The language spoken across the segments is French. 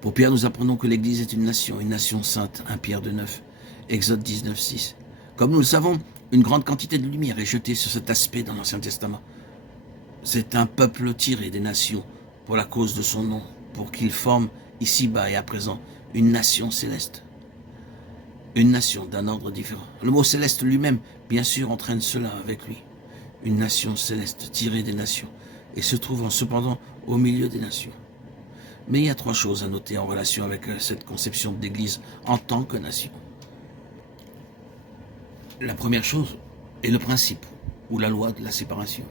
Pour Pierre, nous apprenons que l'Église est une nation sainte, 1 Pierre 2,9, Exode 19,6. Comme nous le savons, une grande quantité de lumière est jetée sur cet aspect dans l'Ancien Testament. C'est un peuple tiré des nations pour la cause de son nom, pour qu'il forme ici-bas et à présent une nation céleste. Une nation d'un ordre différent. Le mot céleste lui-même, bien sûr, entraîne cela avec lui. Une nation céleste tirée des nations et se trouvant cependant au milieu des nations. Mais il y a trois choses à noter en relation avec cette conception de l'Église en tant que nation. La première chose est le principe ou la loi de la séparation.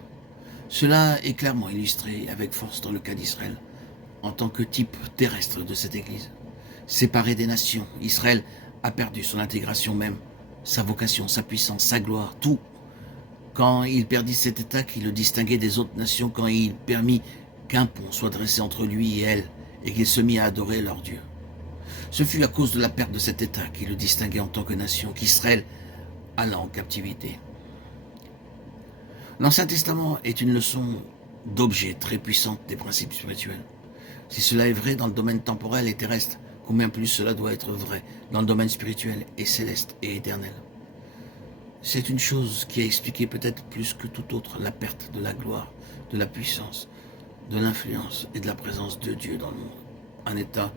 Cela est clairement illustré avec force dans le cas d'Israël en tant que type terrestre de cette Église. Séparé des nations, Israël a perdu son intégration même, sa vocation, sa puissance, sa gloire, tout. Quand il perdit cet état qui le distinguait des autres nations, quand il permit qu'un pont soit dressé entre lui et elle, et qu'il se mit à adorer leur Dieu. Ce fut à cause de la perte de cet état qui le distinguait en tant que nation, qu'Israël alla en captivité. L'Ancien Testament est une leçon d'objet très puissante des principes spirituels. Si cela est vrai dans le domaine temporel et terrestre, combien plus cela doit être vrai dans le domaine spirituel et céleste et éternel. C'est une chose qui a expliqué peut-être plus que tout autre la perte de la gloire, de la puissance, de l'influence et de la présence de Dieu dans le monde. Un état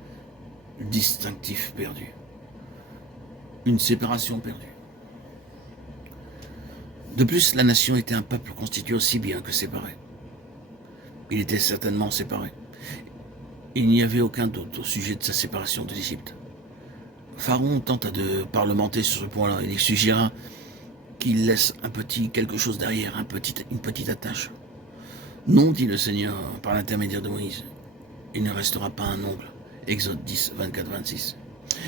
distinctif perdu. Une séparation perdue. De plus, la nation était un peuple constitué aussi bien que séparé. Il était certainement séparé. Il n'y avait aucun doute au sujet de sa séparation de l'Égypte. Pharaon tenta de parlementer sur ce point-là. Il suggéra qu'il laisse quelque chose derrière, une petite attache. Non, dit le Seigneur par l'intermédiaire de Moïse, il ne restera pas un ongle. Exode 10, 24-26.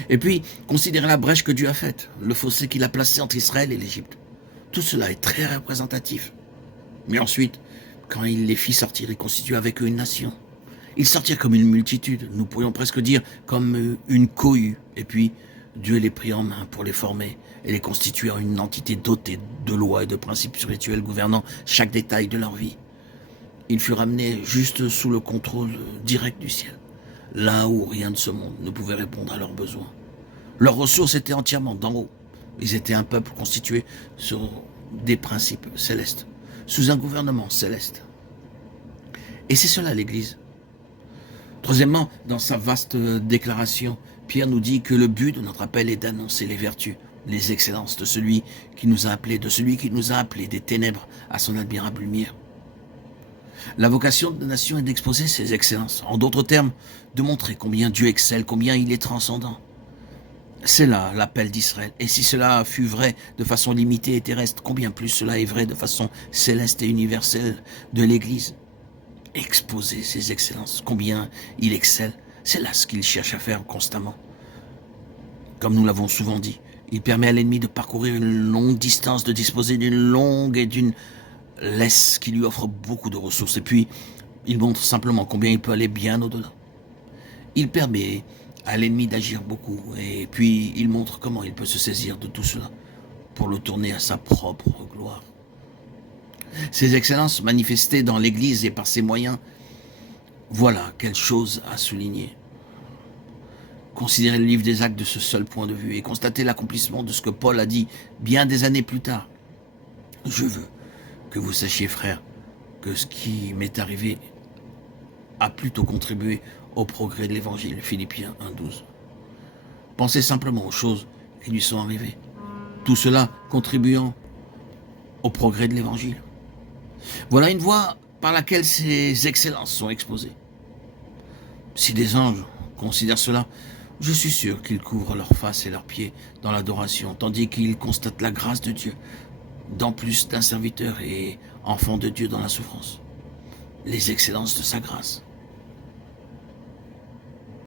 Et puis, considérez la brèche que Dieu a faite, le fossé qu'il a placé entre Israël et l'Égypte. Tout cela est très représentatif. Mais ensuite, quand il les fit sortir, il constitua avec eux une nation. Ils sortirent comme une multitude, nous pourrions presque dire comme une cohue. Et puis, Dieu les prit en main pour les former et les constituer en une entité dotée de lois et de principes spirituels gouvernant chaque détail de leur vie. Ils furent amenés juste sous le contrôle direct du ciel, là où rien de ce monde ne pouvait répondre à leurs besoins. Leurs ressources étaient entièrement d'en haut. Ils étaient un peuple constitué sur des principes célestes, sous un gouvernement céleste. Et c'est cela l'Église. Troisièmement, dans sa vaste déclaration, Pierre nous dit que le but de notre appel est d'annoncer les vertus, les excellences de celui qui nous a appelés, des ténèbres à son admirable lumière. La vocation de la nation est d'exposer ses excellences. En d'autres termes, de montrer combien Dieu excelle, combien il est transcendant. C'est là l'appel d'Israël. Et si cela fut vrai de façon limitée et terrestre, combien plus cela est vrai de façon céleste et universelle de l'Église. Exposer ses excellences, combien il excelle, c'est là ce qu'il cherche à faire constamment. Comme nous l'avons souvent dit, il permet à l'ennemi de parcourir une longue distance, de disposer d'une longue et d'une laisse qui lui offre beaucoup de ressources. Et puis, il montre simplement combien il peut aller bien au-delà. Il permet à l'ennemi d'agir beaucoup, et puis il montre comment il peut se saisir de tout cela pour le tourner à sa propre gloire. Ces excellences manifestées dans l'Église et par ses moyens, voilà quelle chose à souligner. Considérez le livre des Actes de ce seul point de vue et constatez l'accomplissement de ce que Paul a dit bien des années plus tard. Je veux que vous sachiez, frères, que ce qui m'est arrivé a plutôt contribué au progrès de l'Évangile, Philippiens 1,12. Pensez simplement aux choses qui lui sont arrivées. Tout cela contribuant au progrès de l'Évangile. Voilà une voie par laquelle ces excellences sont exposées. Si des anges considèrent cela, je suis sûr qu'ils couvrent leur face et leurs pieds dans l'adoration, tandis qu'ils constatent la grâce de Dieu dans plus d'un serviteur et enfant de Dieu dans la souffrance. Les excellences de sa grâce.